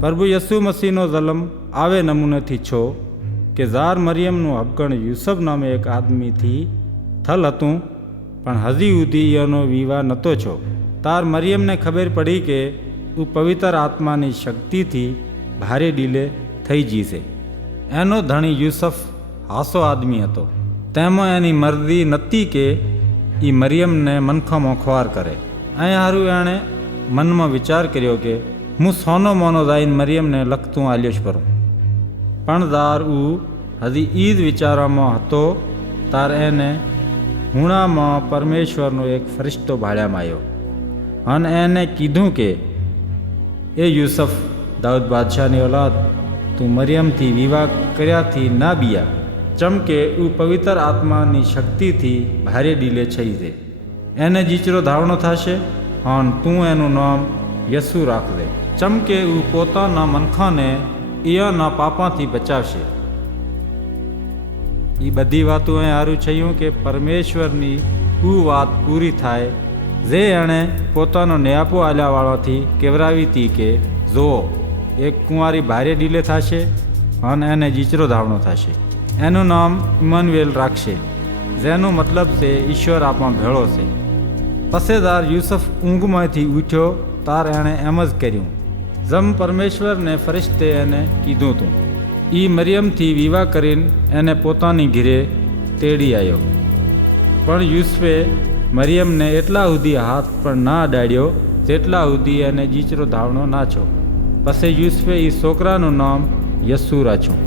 પ્રભુ યસુ મસીહનો જન્મ આવે નમૂનેથી છો કે ઝાર મરિયમનું અબગણ યુસફ નામે એક આદમીથી થલ હતું, પણ હજી સુધી એનો વિવાહ નહોતો છો. તાર મરિયમને ખબર પડી કે તું પવિત્ર આત્માની શક્તિથી ભારે ડીલે થઈ જશે. એનો ધણી યુસફ હાસો આદમી હતો. તેમાં એની મરજી નહોતી કે એ મરિયમને મનખામાં ખવાર કરે. અહીં હારું એણે મનમાં વિચાર કર્યો કે હું સોનો મોનો જઈને મરિયમને લખતું આલ્યો જ કરું. પણ તાર હજી એ જ વિચારમાં હતો તાર એને હુણામાં પરમેશ્વરનો એક ફરિશ્તો ભાળ્યામાં આવ્યો અને એને કીધું કે એ યુસફ, દાઉદ બાદશાહની ઓલાદ, તું મરિયમથી વિવાહ કર્યાથી ના બિયા, ચમકે એ પવિત્ર આત્માની શક્તિથી ભારે ડીલે થઈ છે. એને જીચરો ધાવણો થશે અને તું એનું નામ યસુ રાખજે, ચમકે એ પોતાના મનખાને એના પાપાથી બચાવશે. એ બધી વાતો અહીં સારું થયું કે પરમેશ્વરની વાત પૂરી થાય જે એણે પોતાનો ન્યાપો આલ્યાવાળાથી કેવરાવી હતી કે જુઓ, એક કુંવારી ભારે ડીલે થશે અને એને જીચરો ધાવણો થશે. એનું નામ ઇમાનુએલ રાખશે, જેનો મતલબ છે ઈશ્વર આપમાં ભેળો છે. પસેદાર યુસફ ઊંઘમાંથી ઉઠ્યો તાર એણે એમ જ કર્યું જેમ પરમેશ્વરને ફરિશ્તે એને કીધું હતું. એ મરિયમથી વિવાહ કરીને એને પોતાની ઘીરે તેડી આવ્યો. પણ યુસુફે મરિયમને એટલા સુધી હાથ પણ ના અડાડ્યો જેટલા સુધી એને જીચરો ધાવણો ના છો. પછી યુસુફે એ છોકરાનું નામ યસુ રાખ્યું.